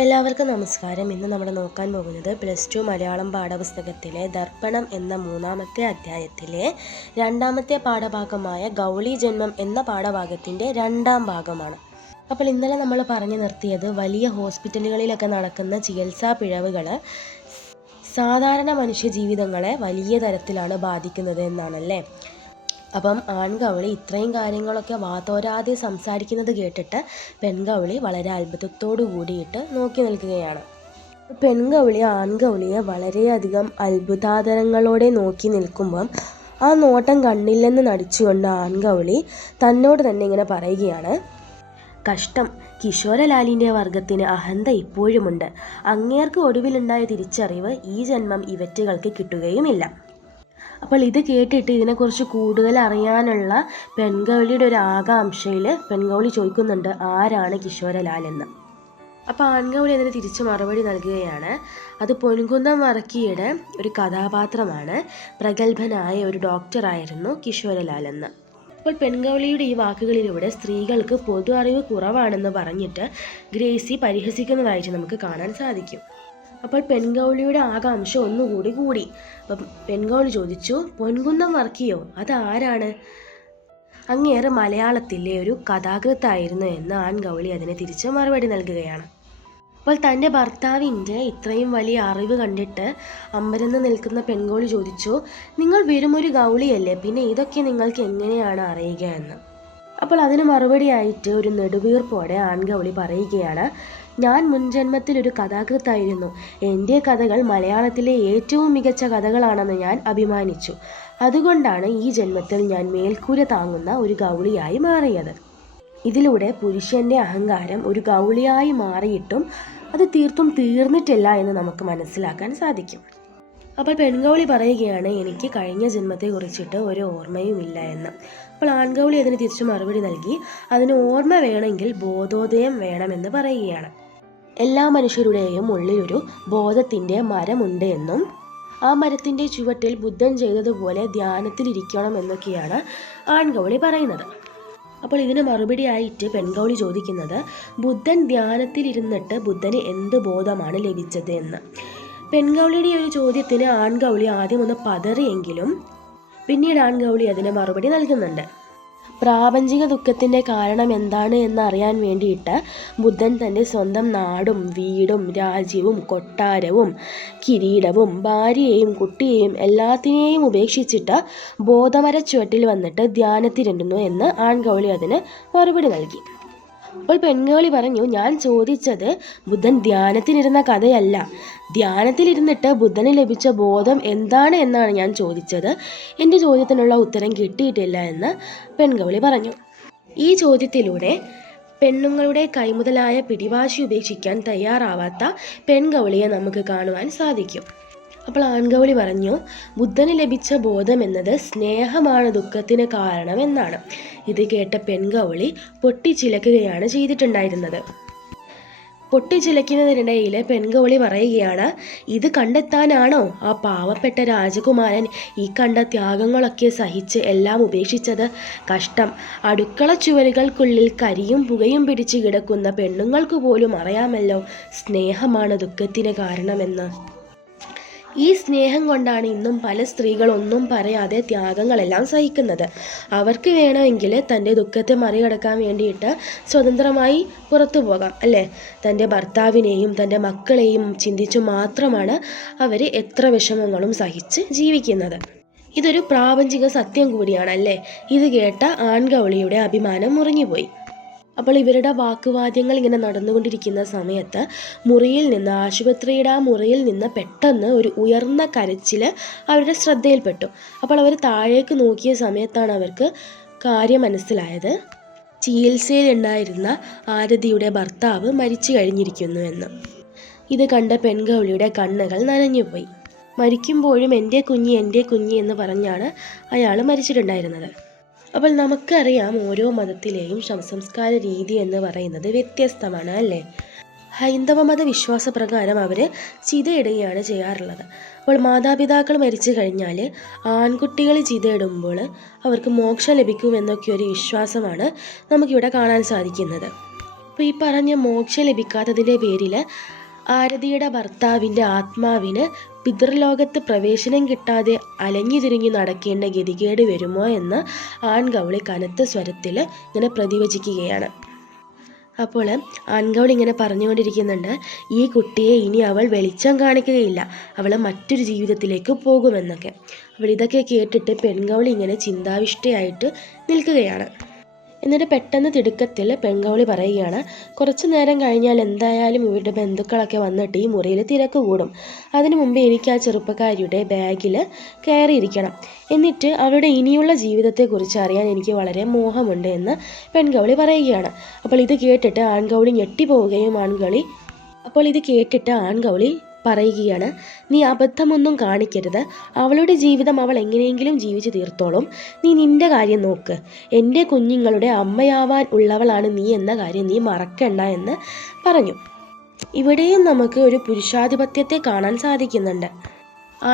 എല്ലാവർക്കും നമസ്കാരം. ഇന്ന് നമ്മൾ നോക്കാൻ പോകുന്നത് +2 മലയാളം പാഠപുസ്തകത്തിലെ ദർപ്പണം എന്ന 3-ാമത്തെ അധ്യായത്തിലെ 2-ാമത്തെ പാഠഭാഗമായ ഗൗളി ജന്മം എന്ന പാഠഭാഗത്തിൻ്റെ 2-ാം ഭാഗമാണ്. അപ്പോൾ ഇന്നലെ നമ്മൾ പറഞ്ഞു നിർത്തിയത് വലിയ ഹോസ്പിറ്റലുകളിലൊക്കെ നടക്കുന്ന ചികിത്സാ പിഴവുകൾ സാധാരണ മനുഷ്യജീവിതങ്ങളെ വലിയ തരത്തിലാണ് ബാധിക്കുന്നത് എന്നാണല്ലേ. അപ്പം ആൺകൗളി ഇത്രയും കാര്യങ്ങളൊക്കെ വാതോരാതെ സംസാരിക്കുന്നത് കേട്ടിട്ട് പെൺകൗളി വളരെ അത്ഭുതത്തോടു കൂടിയിട്ട് നോക്കി നിൽക്കുകയാണ്. പെൺകൗളി ആൺകൗളിയെ വളരെയധികം അത്ഭുതാദരങ്ങളോടെ നോക്കി നിൽക്കുമ്പം ആ നോട്ടം കണ്ടില്ലെന്ന് നടിച്ചുകൊണ്ട് ആൺകൗളി തന്നോട് തന്നെ ഇങ്ങനെ പറയുകയാണ്, കഷ്ടം, കിശോരലാലിൻ്റെ വർഗത്തിന് അഹന്ത ഇപ്പോഴുമുണ്ട്. അങ്ങേർക്ക് ഒടുവിലുണ്ടായ തിരിച്ചറിവ് ഈ ജന്മം ഇവറ്റുകൾക്ക് കിട്ടുകയുമില്ല. അപ്പോൾ ഇത് കേട്ടിട്ട് ഇതിനെക്കുറിച്ച് കൂടുതൽ അറിയാനുള്ള പെൺകൗളിയുടെ ഒരു ആകാംക്ഷയിൽ പെൺകൗളി ചോദിക്കുന്നുണ്ട്, ആരാണ് കിശോരലാൽ എന്ന്. അപ്പോൾ ആൺകൗളി അതിന് തിരിച്ച് മറുപടി നൽകുകയാണ്, അത് പൊൻകുന്നം വർക്കിയുടെ ഒരു കഥാപാത്രമാണ്. പ്രഗത്ഭനായ ഒരു ഡോക്ടറായിരുന്നു കിശോരലാൽ എന്ന്. അപ്പോൾ പെൺകൗളിയുടെ ഈ വാക്കുകളിലൂടെ സ്ത്രീകൾക്ക് പൊതു അറിവ് കുറവാണെന്ന് പറഞ്ഞിട്ട് ഗ്രേസി പരിഹസിക്കുന്നതായിട്ട് നമുക്ക് കാണാൻ സാധിക്കും. അപ്പോൾ പെൺകൗളിയുടെ ആകാംക്ഷ ഒന്നുകൂടി കൂടി. അപ്പം പെൺകൗളി ചോദിച്ചു, പൊൻകുന്നം വർക്കിയോ, അതാരാണ്? അങ്ങേറ് മലയാളത്തിലെ ഒരു കഥാകൃത്തായിരുന്നു എന്ന് ആൺകൗളി അതിനെ തിരിച്ച് മറുപടി നൽകുകയാണ്. അപ്പോൾ തൻ്റെ ഭർത്താവിൻ്റെ ഇത്രയും വലിയ അറിവ് കണ്ടിട്ട് അമ്പരന്ന് നിൽക്കുന്ന പെൺകൗളി ചോദിച്ചു, നിങ്ങൾ വെറുമൊരു ഗൗളിയല്ലേ, പിന്നെ ഇതൊക്കെ നിങ്ങൾക്ക് എങ്ങനെയാണ് അറിയുക എന്ന്. അപ്പോൾ അതിന് മറുപടിയായിട്ട് ഒരു നെടുവീർപ്പോടെ ആൺകൗളി പറയുകയാണ്, ഞാൻ മുൻജന്മത്തിൽ ഒരു കഥാകൃത്തായിരുന്നു. എൻ്റെ കഥകൾ മലയാളത്തിലെ ഏറ്റവും മികച്ച കഥകളാണെന്ന് ഞാൻ അഭിമാനിച്ചു. അതുകൊണ്ടാണ് ഈ ജന്മത്തിൽ ഞാൻ മേൽക്കൂര താങ്ങുന്ന ഒരു ഗൗളിയായി മാറിയത്. ഇതിലൂടെ പുരുഷൻ്റെ അഹങ്കാരം ഒരു ഗൗളിയായി മാറിയിട്ടും അത് തീർത്തും തീർന്നിട്ടില്ല എന്ന് നമുക്ക് മനസ്സിലാക്കാൻ സാധിക്കും. അപ്പോൾ പെൺകൗളി പറയുകയാണ്, എനിക്ക് കഴിഞ്ഞ ജന്മത്തെ കുറിച്ചിട്ട് ഒരു ഓർമ്മയുമില്ല എന്ന്. അപ്പോൾ ആൺകൗളി അതിന് തിരിച്ചു മറുപടി നൽകി, അതിന് ഓർമ്മ വേണമെങ്കിൽ ബോധോദയം വേണമെന്ന് പറയുകയാണ്. എല്ലാ മനുഷ്യരുടെയും ഉള്ളിലൊരു ബോധത്തിൻ്റെ മരമുണ്ട് എന്നും ആ മരത്തിൻ്റെ ചുവട്ടിൽ ബുദ്ധൻ ചെയ്തതുപോലെ ധ്യാനത്തിലിരിക്കണം എന്നൊക്കെയാണ് ആൺകൗളി പറയുന്നത്. അപ്പോൾ ഇതിന് മറുപടിയായിട്ട് പെൺകൗളി ചോദിക്കുന്നത്, ബുദ്ധൻ ധ്യാനത്തിലിരുന്നിട്ട് ബുദ്ധന് എന്ത് ബോധമാണ് ലഭിച്ചത് എന്ന്. പെൺകൗളിയുടെ ഒരു ചോദ്യത്തിന് ആൺകൗളി ആദ്യം ഒന്ന് പതറിയെങ്കിലും പിന്നീട് ആൺകൗളി അതിന് മറുപടി നൽകുന്നുണ്ട്. പ്രാപഞ്ചിക ദുഃഖത്തിൻ്റെ കാരണം എന്താണ് എന്നറിയാൻ വേണ്ടിയിട്ട് ബുദ്ധൻ തൻ്റെ സ്വന്തം നാടും വീടും രാജ്യവും കൊട്ടാരവും കിരീടവും ഭാര്യയെയും കുട്ടിയെയും എല്ലാത്തിനെയും ഉപേക്ഷിച്ചിട്ട് ബോധമരച്ചുവട്ടിൽ വന്നിട്ട് ധ്യാനത്തിലിരുന്നു എന്ന് ആൺകൗളി അതിന് മറുപടി നൽകി. അപ്പോൾ പെൺകൗളി പറഞ്ഞു, ഞാൻ ചോദിച്ചത് ബുദ്ധൻ ധ്യാനത്തിലിരുന്ന കഥയല്ല, ധ്യാനത്തിലിരുന്നിട്ട് ബുദ്ധന് ലഭിച്ച ബോധം എന്താണ് എന്നാണ് ഞാൻ ചോദിച്ചത്. എൻ്റെ ചോദ്യത്തിനുള്ള ഉത്തരം കിട്ടിയിട്ടില്ല എന്ന് പെൺകൗളി പറഞ്ഞു. ഈ ചോദ്യത്തിലൂടെ പെണ്ണുങ്ങളുടെ കൈമുതലായ പിടിവാശി ഉപേക്ഷിക്കാൻ തയ്യാറാവാത്ത പെൺകൗളിയെ നമുക്ക് കാണുവാൻ സാധിക്കും. അപ്പോൾ ആൺകൗളി പറഞ്ഞു, ബുദ്ധന് ലഭിച്ച ബോധം എന്നത് സ്നേഹമാണ് ദുഃഖത്തിന് കാരണം എന്നാണ്. ഇത് കേട്ട പെൺകൗളി പൊട്ടിച്ചിലക്കുകയാണ് ചെയ്തിട്ടുണ്ടായിരുന്നത്. പൊട്ടിച്ചിലയ്ക്കുന്നതിനിടയിൽ പെൺകൗളി പറയുകയാണ്, ഇത് കണ്ടെത്താനാണോ ആ പാവപ്പെട്ട രാജകുമാരൻ ഈ കണ്ട ത്യാഗങ്ങളൊക്കെ സഹിച്ച് എല്ലാം ഉപേക്ഷിച്ചത്? കഷ്ടം, അടുക്കള ചുവരുകൾക്കുള്ളിൽ കരിയും പുകയും പിടിച്ചു കിടക്കുന്ന പെണ്ണുങ്ങൾക്ക് പോലും അറിയാമല്ലോ സ്നേഹമാണ് ദുഃഖത്തിന് കാരണമെന്ന്. ഈ സ്നേഹം കൊണ്ടാണ് ഇന്നും പല സ്ത്രീകൾ ഒന്നും പറയാതെ ത്യാഗങ്ങളെല്ലാം സഹിക്കുന്നത്. അവർക്ക് വേണമെങ്കിൽ തൻ്റെ ദുഃഖത്തെ മറികടക്കാൻ വേണ്ടിയിട്ട് സ്വതന്ത്രമായി പുറത്തു പോകാം, അല്ലേ? തൻ്റെ ഭർത്താവിനെയും തൻ്റെ മക്കളെയും ചിന്തിച്ചു മാത്രമാണ് അവർ എത്ര വിഷമങ്ങളും സഹിച്ച് ജീവിക്കുന്നത്. ഇതൊരു പ്രാപഞ്ചിക സത്യം കൂടിയാണ്, അല്ലേ? ഇത് കേട്ട ആൺകൗളിയുടെ അഭിമാനം മുറിഞ്ഞുപോയി. അപ്പോൾ ഇവരുടെ വാക്കുവാദ്യങ്ങൾ ഇങ്ങനെ നടന്നുകൊണ്ടിരിക്കുന്ന സമയത്ത് ആശുപത്രിയുടെ ആ മുറിയിൽ നിന്ന് പെട്ടെന്ന് ഒരു ഉയർന്ന കരച്ചിൽ അവരുടെ ശ്രദ്ധയിൽപ്പെട്ടു. അപ്പോൾ അവർ താഴേക്ക് നോക്കിയ സമയത്താണ് അവർക്ക് കാര്യം മനസ്സിലായത്. ചികിത്സയിലുണ്ടായിരുന്ന ആരതിയുടെ ഭർത്താവ് മരിച്ചു കഴിഞ്ഞിരിക്കുന്നു എന്ന്. ഇത് കണ്ട പെൺകൗളിയുടെ കണ്ണുകൾ നനഞ്ഞുപോയി. മരിക്കുമ്പോഴും എൻ്റെ കുഞ്ഞി എന്ന് പറഞ്ഞാണ് അയാൾ മരിച്ചിട്ടുണ്ടായിരുന്നത്. അപ്പോൾ നമുക്കറിയാം, ഓരോ മതത്തിലെയും ശവസംസ്കാര രീതി എന്ന് പറയുന്നത് വ്യത്യസ്തമാണ്, അല്ലേ? ഹൈന്ദവ മത വിശ്വാസപ്രകാരം അവർ ചിതയിടുകയാണ് ചെയ്യാറുള്ളത്. അപ്പോൾ മാതാപിതാക്കൾ മരിച്ചു കഴിഞ്ഞാൽ ആൺകുട്ടികൾ ചിതയിടുമ്പോൾ അവർക്ക് മോക്ഷം ലഭിക്കുമെന്നൊക്കെ ഒരു വിശ്വാസമാണ് നമുക്കിവിടെ കാണാൻ സാധിക്കുന്നത്. അപ്പോൾ ഈ പറഞ്ഞ മോക്ഷം ലഭിക്കാത്തതിൻ്റെ പേരിൽ ആരതിയുടെ ഭർത്താവിൻ്റെ ആത്മാവിന് പിതൃലോകത്ത് പ്രവേശനം കിട്ടാതെ അലഞ്ഞു തിരിഞ്ഞു നടക്കേണ്ട ഗതികേട് വരുമോ എന്ന് ആൺകൗളി കനത്ത സ്വരത്തിൽ ഇങ്ങനെ പ്രതിവചിക്കുകയാണ്. അപ്പോൾ ആൺകൗളി ഇങ്ങനെ പറഞ്ഞുകൊണ്ടിരിക്കുന്നുണ്ട്, ഈ കുട്ടിയെ ഇനി അവൾ വെളിച്ചം കാണിക്കുകയില്ല, അവൾ മറ്റൊരു ജീവിതത്തിലേക്ക് പോകുമെന്നൊക്കെ. അപ്പോൾ ഇതൊക്കെ കേട്ടിട്ട് പെൺകൗളി ഇങ്ങനെ ചിന്താവിഷ്ടയായിട്ട് നിൽക്കുകയാണ്. എന്നിട്ട് പെട്ടെന്ന് തിടുക്കത്തിൽ പെൺകൗളി പറയുകയാണ്, കുറച്ചു നേരം കഴിഞ്ഞാൽ എന്തായാലും ഇവരുടെ ബന്ധുക്കളൊക്കെ വന്നിട്ട് ഈ മുറിയിൽ തിരക്ക് കൂടും. അതിനു മുമ്പേ എനിക്ക് ആ ചെറുപ്പക്കാരിയുടെ ബാഗിൽ കയറിയിരിക്കണം. എന്നിട്ട് അവരുടെ ഇനിയുള്ള ജീവിതത്തെക്കുറിച്ച് അറിയാൻ എനിക്ക് വളരെ മോഹമുണ്ട് എന്ന് പെൺകൗളി പറയുകയാണ്. അപ്പോൾ ഇത് കേട്ടിട്ട് ആൺകൗളി പറയുകയാണ്, നീ അബദ്ധമൊന്നും കാണിക്കരുത്, അവളുടെ ജീവിതം അവൾ എങ്ങനെയെങ്കിലും ജീവിച്ചു തീർത്തോളും, നീ നിൻ്റെ കാര്യം നോക്ക്, എൻ്റെ കുഞ്ഞുങ്ങളുടെ അമ്മയാവാൻ ഉള്ളവളാണ് നീ എന്ന കാര്യം നീ മറക്കണ്ട എന്ന് പറഞ്ഞു. ഇവിടെയും നമുക്ക് ഒരു പുരുഷാധിപത്യത്തെ കാണാൻ സാധിക്കുന്നുണ്ട്.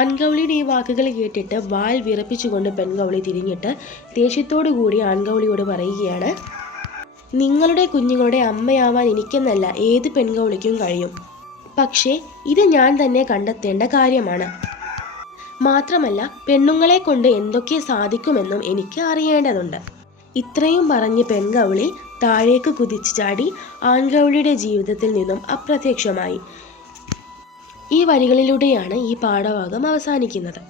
ആൺകൗളിയുടെ ഈ വാക്കുകൾ കേട്ടിട്ട് വാൽ വിറപ്പിച്ചുകൊണ്ട് പെൺകൗളി തിരിഞ്ഞിട്ട് ദേഷ്യത്തോടു കൂടി ആൺകൗളിയോട് പറയുകയാണ്, നിങ്ങളുടെ കുഞ്ഞുങ്ങളുടെ അമ്മയാവാൻ എനിക്കെന്നല്ല ഏത് പെൺകൗളിക്കും കഴിയും, പക്ഷേ ഇത് ഞാൻ തന്നെ കണ്ടെത്തേണ്ട കാര്യമാണ്. മാത്രമല്ല പെണ്ണുങ്ങളെ കൊണ്ട് എന്തൊക്കെ സാധിക്കുമെന്നും എനിക്ക് അറിയേണ്ടതുണ്ട്. ഇത്രയും പറഞ്ഞ് പെൺകൗളി താഴേക്ക് കുതിച്ചു ചാടി ആൺകൗളിയുടെ ജീവിതത്തിൽ നിന്നും അപ്രത്യക്ഷമായി. ഈ വരികളിലൂടെയാണ് ഈ പാഠഭാഗം അവസാനിക്കുന്നത്.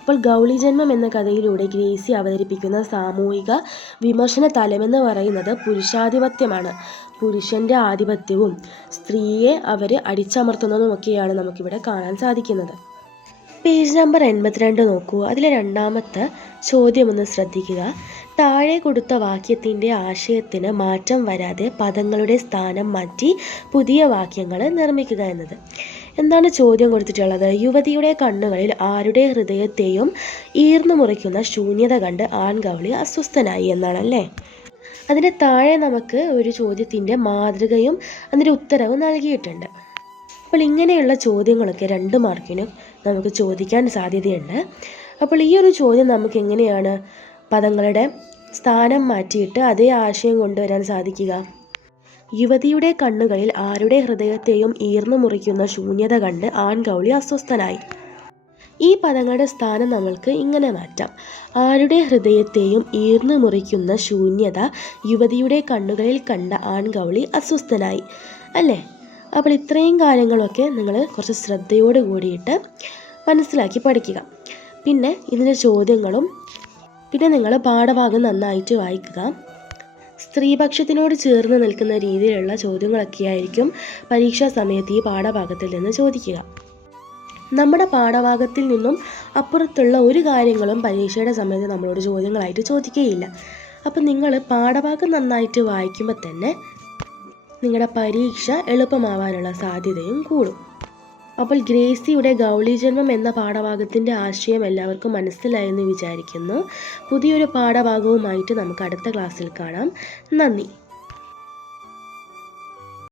അപ്പോൾ ഗൗളി ജന്മം എന്ന കഥയിലൂടെ ഗ്രേസി അവതരിപ്പിക്കുന്ന സാമൂഹിക വിമർശന തലമെന്ന് പറയുന്നത് പുരുഷാധിപത്യമാണ്. പുരുഷൻ്റെ ആധിപത്യവും സ്ത്രീയെ അവർ അടിച്ചമർത്തുന്നതുമൊക്കെയാണ് നമുക്കിവിടെ കാണാൻ സാധിക്കുന്നത്. പേജ് നമ്പർ 82 നോക്കൂ. അതിലെ രണ്ടാമത്തെ ചോദ്യമൊന്ന് ശ്രദ്ധിക്കുക. താഴെ കൊടുത്ത വാക്യത്തിൻ്റെ ആശയത്തിന് മാറ്റം വരാതെ പദങ്ങളുടെ സ്ഥാനം മാറ്റി പുതിയ വാക്യങ്ങൾ നിർമ്മിക്കുക എന്നത്. എന്താണ് ചോദ്യം കൊടുത്തിട്ടുള്ളത്? യുവതിയുടെ കണ്ണുകളിൽ ആരുടെ ഹൃദയത്തെയും ഈർന്നു മുറിക്കുന്ന ശൂന്യത കണ്ട് ആൺകൗളി അസ്വസ്ഥനായി എന്നാണല്ലേ. അതിൻ്റെ താഴെ നമുക്ക് ഒരു ചോദ്യത്തിൻ്റെ മാതൃകയും അതിൻ്റെ ഉത്തരവും നൽകിയിട്ടുണ്ട്. അപ്പോൾ ഇങ്ങനെയുള്ള ചോദ്യങ്ങളൊക്കെ 2 മാർക്കിന് നമുക്ക് ചോദിക്കാൻ സാധ്യതയുണ്ട്. അപ്പോൾ ഈ ഒരു ചോദ്യം നമുക്ക് എങ്ങനെയാണ് പദങ്ങളുടെ സ്ഥാനം മാറ്റിയിട്ട് അതേ ആശയം കൊണ്ടുവരാൻ സാധിക്കുക? യുവതിയുടെ കണ്ണുകളിൽ ആരുടെ ഹൃദയത്തെയും ഈർന്നു മുറിക്കുന്ന ശൂന്യത കണ്ട് ആൺകൗളി അസ്വസ്ഥനായി. ഈ പദങ്ങളുടെ സ്ഥാനം നമ്മൾക്ക് ഇങ്ങനെ മാറ്റാം. ആരുടെ ഹൃദയത്തെയും ഈർന്നു മുറിക്കുന്ന ശൂന്യത യുവതിയുടെ കണ്ണുകളിൽ കണ്ട ആൺകൗളി അസ്വസ്ഥനായി അല്ലേ. അപ്പോൾ ഇത്രയും കാര്യങ്ങളൊക്കെ നിങ്ങൾ കുറച്ച് ശ്രദ്ധയോട് കൂടിയിട്ട് മനസ്സിലാക്കി പഠിക്കുക. പിന്നെ ഇതിൻ്റെ ചോദ്യങ്ങളും പിന്നെ നിങ്ങൾ പാഠഭാഗം നന്നായിട്ട് വായിക്കുക. സ്ത്രീപക്ഷത്തിനോട് ചേർന്ന് നിൽക്കുന്ന രീതിയിലുള്ള ചോദ്യങ്ങളൊക്കെ ആയിരിക്കും പരീക്ഷാ സമയത്ത് ഈ പാഠഭാഗത്തിൽ നിന്ന് ചോദിക്കുക. നമ്മുടെ പാഠഭാഗത്തിൽ നിന്നും അപ്പുറത്തുള്ള ഒരു കാര്യങ്ങളും പരീക്ഷയുടെ സമയത്ത് നമ്മളോട് ചോദ്യങ്ങളായിട്ട് ചോദിക്കുകയില്ല. അപ്പം നിങ്ങൾ പാഠഭാഗം നന്നായിട്ട് വായിക്കുമ്പോൾ തന്നെ നിങ്ങളുടെ പരീക്ഷ എളുപ്പമാവാനുള്ള സാധ്യതയും കൂടും. അപ്പോൾ ഗ്രേസിയുടെ ഗൗളി ജന്മം എന്ന പാഠഭാഗത്തിൻ്റെ ആശയം എല്ലാവർക്കും മനസ്സിലായെന്ന് വിചാരിക്കുന്നു. പുതിയൊരു പാഠഭാഗവുമായിട്ട് നമുക്ക് അടുത്ത ക്ലാസ്സിൽ കാണാം. നന്ദി.